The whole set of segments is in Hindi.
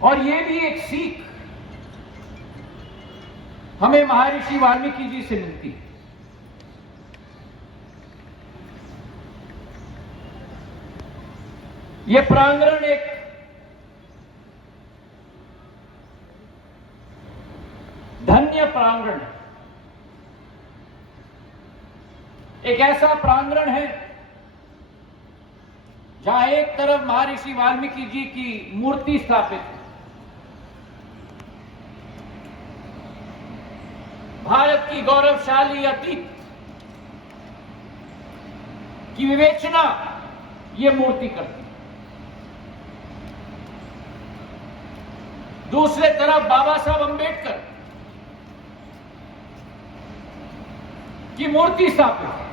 और ये भी एक सीख हमें महर्षि वाल्मीकि जी से मिलती है। ये प्रांगण एक धन्य प्रांगण है, एक ऐसा प्रांगण है जहां एक तरफ महर्षि वाल्मीकि जी की मूर्ति स्थापित है, भारत की गौरवशाली अतीत की विवेचना ये मूर्ति करती है। दूसरे तरफ बाबा साहब अंबेडकर की मूर्ति स्थापित है।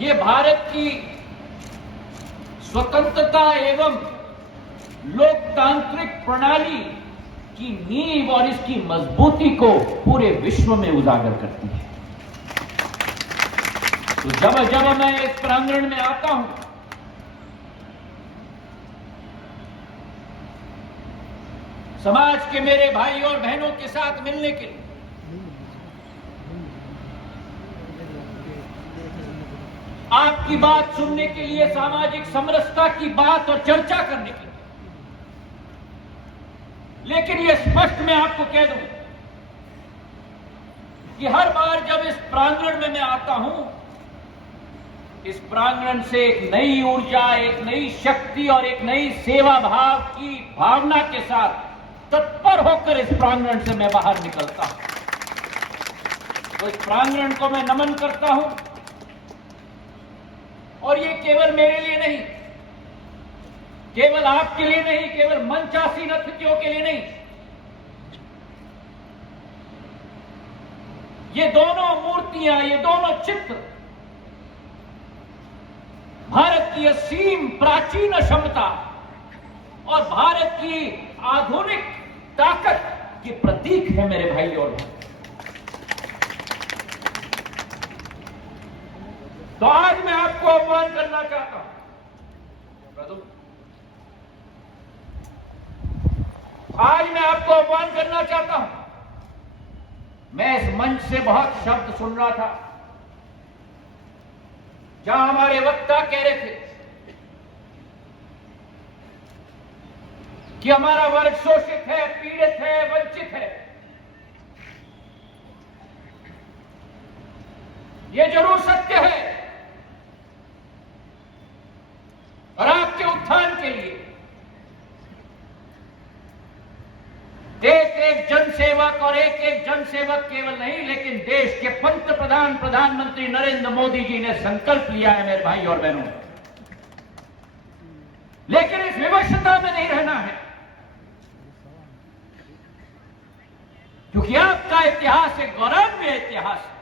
ये भारत की स्वतंत्रता एवं लोकतांत्रिक प्रणाली की नींव और इसकी मजबूती को पूरे विश्व में उजागर करती है। तो जब जब मैं इस प्रांगण में आता हूं, समाज के मेरे भाई और बहनों के साथ मिलने के लिए, आपकी बात सुनने के लिए, सामाजिक समरसता की बात और चर्चा करने के लिए, लेकिन यह स्पष्ट मैं आपको कह दूं कि हर बार जब इस प्रांगण में मैं आता हूं, इस प्रांगण से एक नई ऊर्जा, एक नई शक्ति और एक नई सेवा भाव की भावना के साथ तत्पर होकर इस प्रांगण से मैं बाहर निकलता हूं। तो इस प्रांगण को मैं नमन करता हूं, और ये केवल मेरे लिए नहीं, केवल आपके लिए नहीं, केवल मंचासीन अतिथियों के लिए नहीं, ये दोनों मूर्तियां, ये दोनों चित्र भारत की असीम प्राचीन क्षमता और भारत की आधुनिक ताकत के प्रतीक है मेरे भाई और बहन। तो आज मैं आपको आह्वान करना चाहता हूं, आज मैं आपको आह्वान करना चाहता हूं। मैं इस मंच से बहुत शब्द सुन रहा था जहां हमारे वक्ता कह रहे थे कि हमारा वर्ग शोषित है, पीड़ित है, वंचित है। यह जरूर सत्य है, और आपके उत्थान के लिए एक एक जनसेवक और एक एक जनसेवक केवल नहीं, लेकिन देश के पंत प्रधान प्रधानमंत्री नरेंद्र मोदी जी ने संकल्प लिया है मेरे भाई और बहनों। लेकिन इस विवशता में नहीं रहना है, क्योंकि आपका इतिहास एक गौरवमय इतिहास है।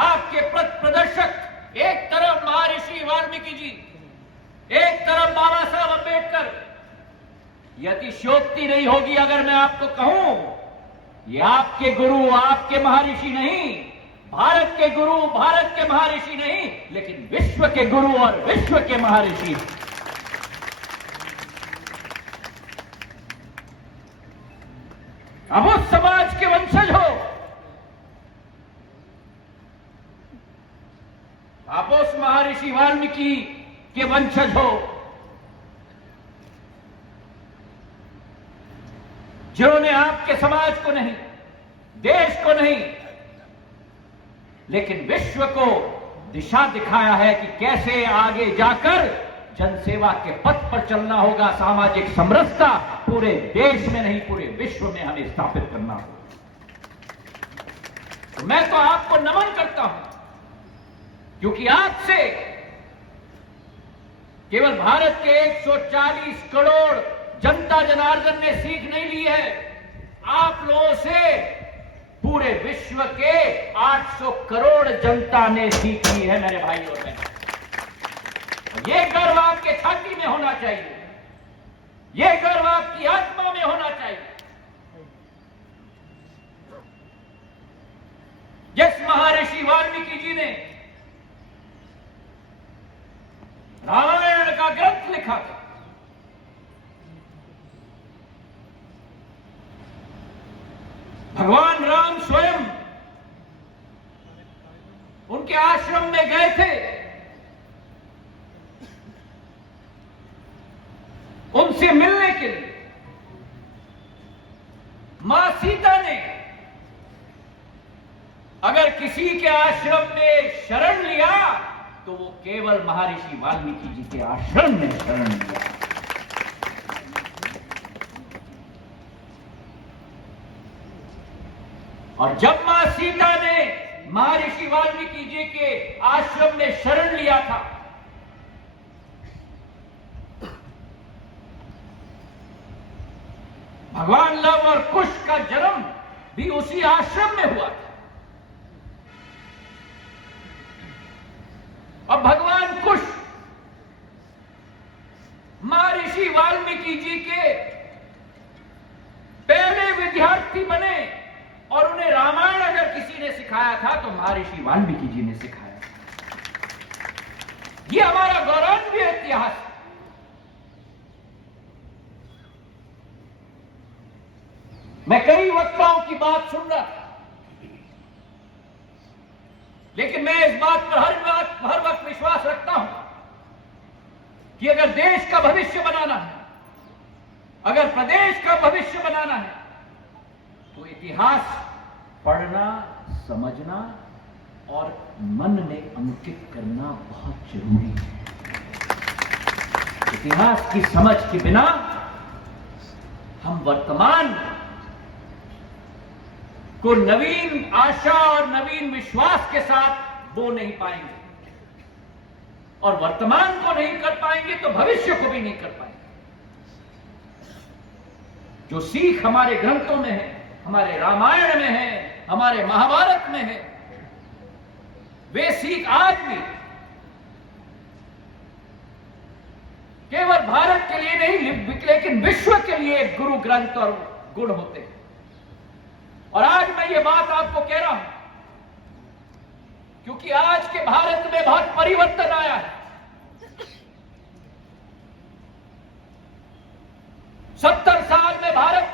आपके पथ प्रदर्शक एक तरफ महर्षि वाल्मीकि जी, एक तरफ बाबा साहब अंबेडकर। यह अतिशयोक्ति नहीं होगी अगर मैं आपको कहूं, ये आपके गुरु, आपके महर्षि नहीं, भारत के गुरु, भारत के महर्षि नहीं, लेकिन विश्व के गुरु और विश्व के महर्षि। अब उस समाज के वंशज हो, आप उस महर्षि वाल्मीकि के वंशज हो, जिन्होंने आपके समाज को नहीं, देश को नहीं, लेकिन विश्व को दिशा दिखाया है कि कैसे आगे जाकर जनसेवा के पथ पर चलना होगा। सामाजिक समरसता पूरे देश में नहीं, पूरे विश्व में हमें स्थापित करना होगा। तो मैं तो आपको नमन करता हूं, क्योंकि आपसे केवल भारत के 140 करोड़ जनता जनार्दन ने सीख नहीं ली है, आप लोगों से पूरे विश्व के 800 करोड़ जनता ने सीख ली है मेरे भाई और बहन। ये गर्व आपके छाती में होना चाहिए, ये गर्व आपकी आत्मा में होना चाहिए। जिस महर्षि वाल्मीकि जी ने रामायण का ग्रंथ लिखा था। भगवान राम स्वयं उनके आश्रम में गए थे, उनसे मिलने के लिए। मां सीता ने अगर किसी के आश्रम में शरण लिया तो वो केवल महर्षि वाल्मीकि जी के आश्रम में शरण लिया। और जब मां सीता ने महर्षि वाल्मीकि जी के आश्रम में शरण लिया था, भगवान लव और कुश का जन्म भी उसी आश्रम में हुआ था। और भगवान कुश महर्षि वाल्मीकि जी के पहले विद्यार्थी बने, और उन्हें रामायण अगर किसी ने सिखाया था तो महर्षि वाल्मीकि जी ने सिखाया। यह हमारा गौरवान्वित इतिहास है। मैं कई वक्ताओं की बात सुन रहा था, लेकिन मैं इस बात पर हर वक्त विश्वास रखता हूं कि अगर देश का भविष्य बनाना है, अगर प्रदेश का भविष्य बनाना है, तो इतिहास पढ़ना, समझना और मन में अंकित करना बहुत जरूरी है। इतिहास की समझ के बिना हम वर्तमान को नवीन आशा और नवीन विश्वास के साथ बो नहीं पाएंगे, और वर्तमान को नहीं कर पाएंगे तो भविष्य को भी नहीं कर पाएंगे। जो सीख हमारे ग्रंथों में है, हमारे रामायण में है, हमारे महाभारत में है, वे सीख आज भी केवल भारत के लिए नहीं लेकिन विश्व के लिए एक गुरु ग्रंथ और गुण होते हैं। और आज मैं ये बात आपको कह रहा हूं क्योंकि आज के भारत में बहुत परिवर्तन आया है। 70 साल में भारत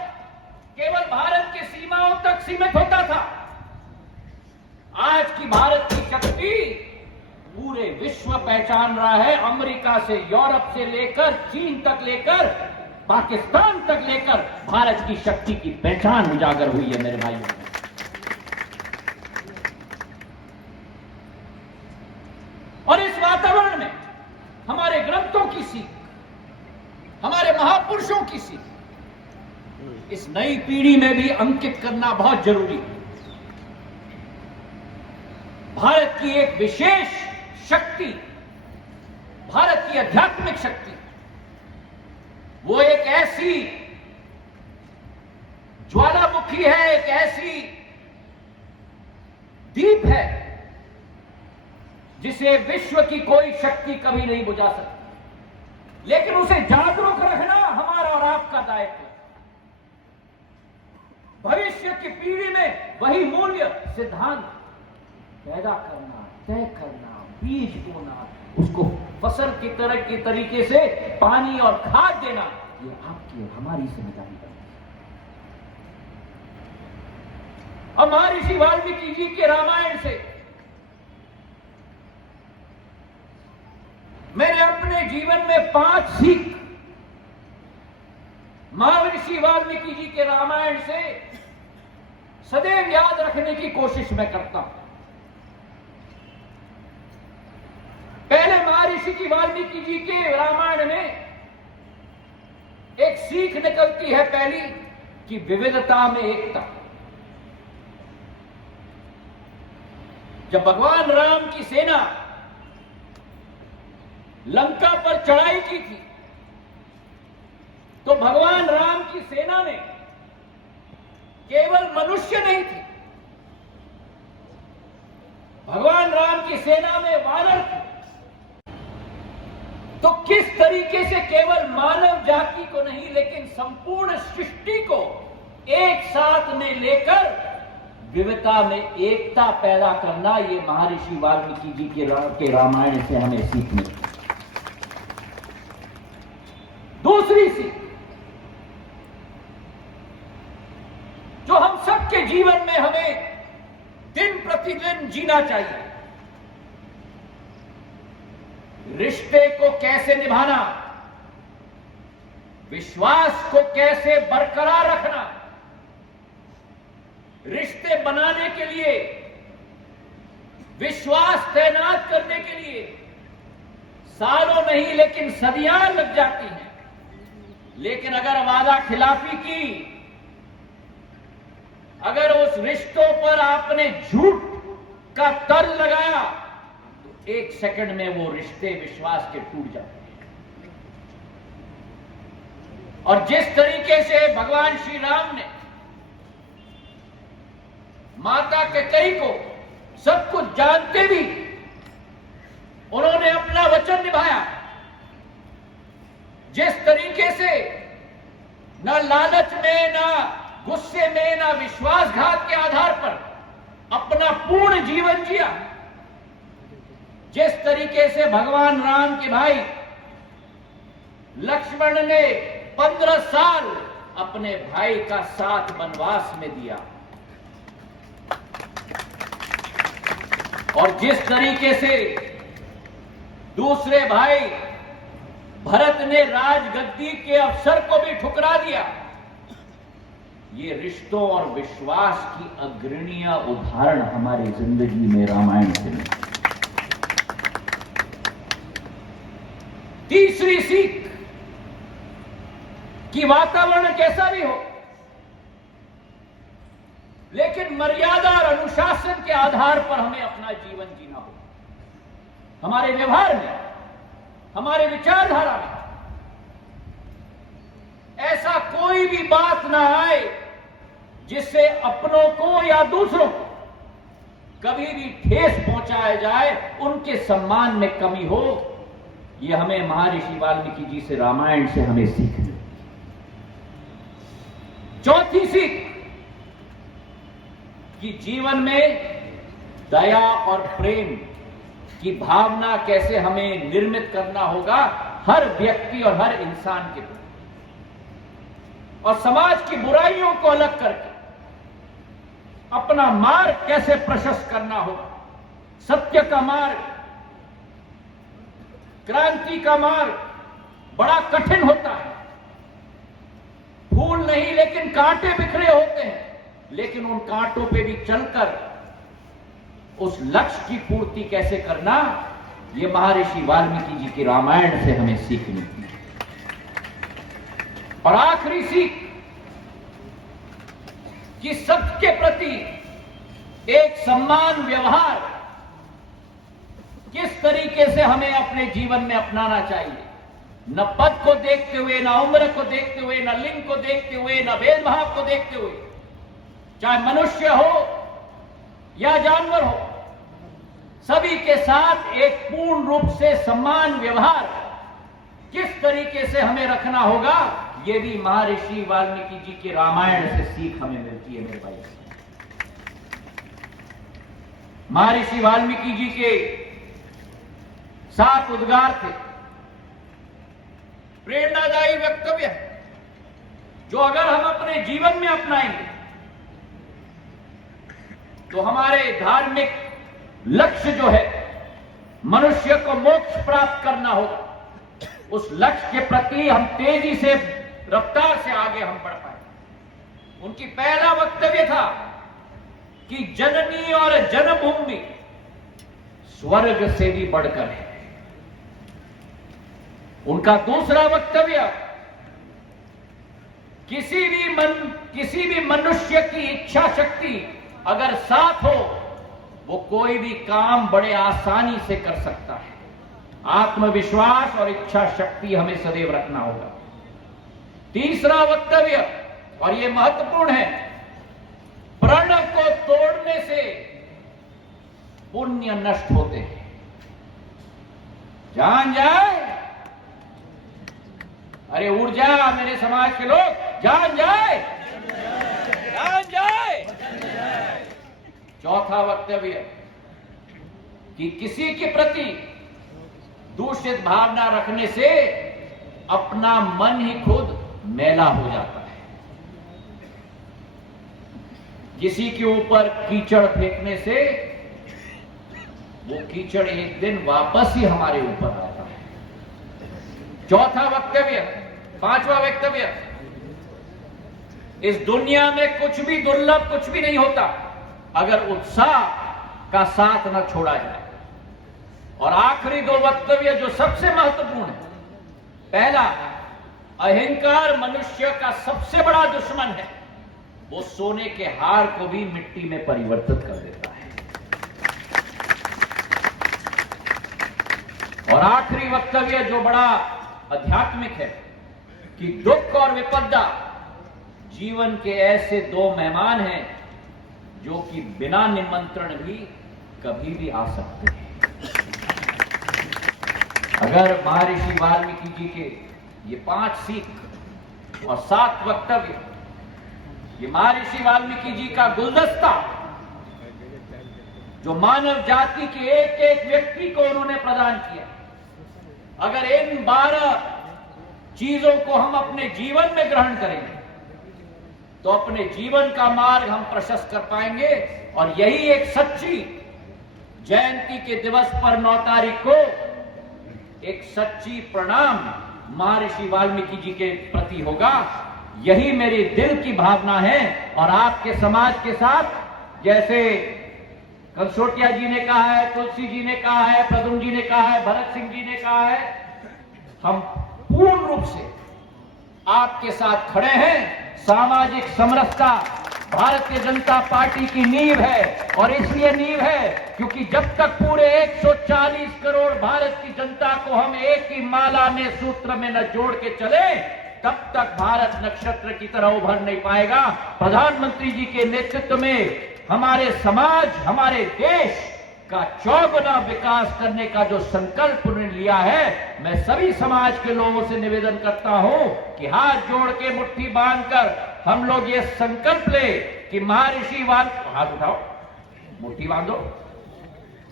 केवल भारत की सीमाओं तक सीमित होता था। आज की भारत की शक्ति पूरे विश्व पहचान रहा है। अमेरिका से, यूरोप से लेकर चीन तक, लेकर पाकिस्तान तक, लेकर भारत की शक्ति की पहचान उजागर हुई है मेरे भाइयों। और इस वातावरण में हमारे ग्रंथों की सीख, हमारे महापुरुषों की सीख इस नई पीढ़ी में भी अंकित करना बहुत जरूरी है। भारत की एक विशेष शक्ति, भारत की आध्यात्मिक शक्ति, वो एक ऐसी ज्वालामुखी है, एक ऐसी दीप है जिसे विश्व की कोई शक्ति कभी नहीं बुझा सकती। लेकिन उसे जागरूक रखना हमारा और आपका दायित्व। भविष्य की पीढ़ी में वही मूल्य, सिद्धांत पैदा करना, तय करना, बीज बोना, उसको फसल की तरह के तरीके से पानी और खाद देना, ये आपकी और हमारी जिम्मेदारी है। अब महर्षि वाल्मीकि जी के रामायण से मेरे अपने जीवन में 5 सीख महर्षि वाल्मीकि जी के रामायण से सदैव याद रखने की कोशिश मैं करता हूं। पहले महर्षि की वाल्मीकि जी के रामायण में एक सीख निकलती है पहली कि विविधता में एकता। जब भगवान राम की सेना लंका पर चढ़ाई की थी तो भगवान राम की सेना में केवल मनुष्य नहीं थे, भगवान राम की सेना में वानर थे। तो किस तरीके से केवल मानव जाति को नहीं लेकिन संपूर्ण सृष्टि को एक साथ में लेकर विविधता में एकता पैदा करना, ये महर्षि वाल्मीकि जी के रामायण से हमें सीख मिलती है। समझना चाहिए। रिश्ते को कैसे निभाना, विश्वास को कैसे बरकरार रखना, रिश्ते बनाने के लिए, विश्वास तैनात करने के लिए सालों नहीं लेकिन सदियां लग जाती हैं। लेकिन अगर वादा खिलाफी की, अगर उस रिश्तों पर आपने झूठ का तल लगाया तो 1 सेकंड में वो रिश्ते विश्वास के टूट जाते हैं। और जिस तरीके से भगवान श्री राम ने माता कैकेयी को सब कुछ जानते भी उन्होंने अपना वचन निभाया, जिस तरीके से न लालच में, न गुस्से में, न विश्वासघात के आधार पर अपना पूर्ण जीवन जिया, जिस तरीके से भगवान राम के भाई लक्ष्मण ने 15 साल अपने भाई का साथ वनवास में दिया, और जिस तरीके से दूसरे भाई भरत ने राजगद्दी के अवसर को भी ठुकरा दिया, ये रिश्तों और विश्वास की अग्रणीय उदाहरण हमारी जिंदगी में रामायण से मिले। तीसरी सीख कि वातावरण कैसा भी हो, लेकिन मर्यादा और अनुशासन के आधार पर हमें अपना जीवन जीना होगा। हमारे व्यवहार में, हमारे विचारधारा में ऐसा कोई भी बात ना आए जिससे अपनों को या दूसरों को कभी भी ठेस पहुंचाया जाए, उनके सम्मान में कमी हो। यह हमें महर्षि वाल्मीकि जी से, रामायण से हमें सीखनी। चौथी सीख कि जीवन में दया और प्रेम की भावना कैसे हमें निर्मित करना होगा हर व्यक्ति और हर इंसान के प्रति, और समाज की बुराइयों को अलग करके अपना मार्ग कैसे प्रशस्त करना होगा। सत्य का मार्ग, क्रांति का मार्ग बड़ा कठिन होता है। फूल नहीं लेकिन कांटे बिखरे होते हैं, लेकिन उन कांटों पे भी चलकर उस लक्ष्य की पूर्ति कैसे करना, यह महर्षि वाल्मीकि जी की रामायण से हमें सीख मिलती है। और आखिरी सीख कि सबके प्रति एक सम्मान व्यवहार किस तरीके से हमें अपने जीवन में अपनाना चाहिए। न पद को देखते हुए, न उम्र को देखते हुए, न लिंग को देखते हुए, न भेदभाव को देखते हुए, चाहे मनुष्य हो या जानवर हो, सभी के साथ एक पूर्ण रूप से समान व्यवहार किस तरीके से हमें रखना होगा, यह भी महर्षि वाल्मीकि जी के रामायण से सीख हमें मिलती है। मेरे भाई, महर्षि वाल्मीकि जी के 7 उद्गार थे, प्रेरणादायी वक्तव्य है, जो अगर हम अपने जीवन में अपनाएंगे तो हमारे धार्मिक लक्ष्य जो है, मनुष्य को मोक्ष प्राप्त करना होगा, उस लक्ष्य के प्रति हम तेजी से, रफ्तार से आगे हम बढ़ पाए। उनकी पहला वक्तव्य था कि जननी और जन्मभूमि स्वर्ग से भी बढ़कर है। उनका दूसरा वक्तव्य, किसी भी मनुष्य की इच्छा शक्ति अगर साथ हो, वो कोई भी काम बड़े आसानी से कर सकता है। आत्मविश्वास और इच्छा शक्ति हमें सदैव रखना होगा। तीसरा वक्तव्य, और यह महत्वपूर्ण है, प्रण को तोड़ने से पुण्य नष्ट होते हैं। जान जाए, अरे ऊर्जा मेरे समाज के लोग, जान जाए, जान जाए। चौथा वक्तव्य कि किसी के प्रति दूषित भावना रखने से अपना मन ही खुद मैला हो जाता है। किसी के ऊपर कीचड़ फेंकने से वो कीचड़ एक दिन वापस ही हमारे ऊपर आता है। चौथा वक्तव्य, पांचवा वक्तव्य, इस दुनिया में कुछ भी दुर्लभ, कुछ भी नहीं होता अगर उत्साह का साथ न छोड़ा जाए। और आखिरी दो वक्तव्य जो सबसे महत्वपूर्ण है। पहला, अहंकार मनुष्य का सबसे बड़ा दुश्मन है, वो सोने के हार को भी मिट्टी में परिवर्तित कर देता है। और आखिरी वक्तव्य जो बड़ा आध्यात्मिक है कि दुख और विपदा जीवन के ऐसे दो मेहमान हैं जो कि बिना निमंत्रण भी कभी भी आ सकते हैं। अगर महर्षि वाल्मीकि जी के ये 5 सीख और 7 वक्तव्य, ये महर्षि वाल्मीकि जी का गुलदस्ता जो मानव जाति के एक एक व्यक्ति को उन्होंने प्रदान किया, अगर इन 12 चीजों को हम अपने जीवन में ग्रहण करेंगे तो अपने जीवन का मार्ग हम प्रशस्त कर पाएंगे। और यही एक सच्ची जयंती के दिवस पर 9 तारीख को एक सच्ची प्रणाम महर्षि वाल्मीकि जी के प्रति होगा। यही मेरी दिल की भावना है। और आपके समाज के साथ जैसे कंसोटिया जी ने कहा है, तुलसी जी ने कहा है, प्रदुम जी ने कहा है, भरत सिंह जी ने कहा है, हम पूर्ण रूप से आपके साथ खड़े हैं। सामाजिक समरसता भारतीय जनता पार्टी की नींव है। और इसलिए नींव है क्योंकि जब तक पूरे 140 करोड़ भारत की जनता को हम एक ही माला में, सूत्र में न जोड़ के चले, तब तक भारत नक्षत्र की तरह उभर नहीं पाएगा। प्रधानमंत्री जी के नेतृत्व में हमारे समाज, हमारे देश का चौगुना विकास करने का जो संकल्प उन्होंने लिया है, मैं सभी समाज के लोगों से निवेदन करता हूं कि हाथ जोड़ के मुट्ठी बांधकर हम लोग ये संकल्प ले कि महर्षि हाथ उठाओ, मुट्ठी बांधो,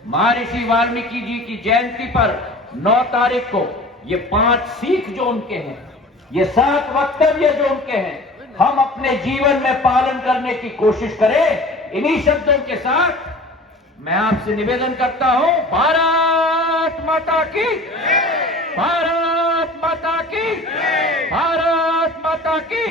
महर्षि वाल्मीकि जी की जयंती पर 9 तारीख को ये 5 सीख जो उनके हैं, ये 7 वक्तव्य जो उनके हैं, हम अपने जीवन में पालन करने की कोशिश करें। इन्हीं शब्दों के साथ मैं आपसे निवेदन करता हूं, भारत माता की, भारत माता की, भारत माता की।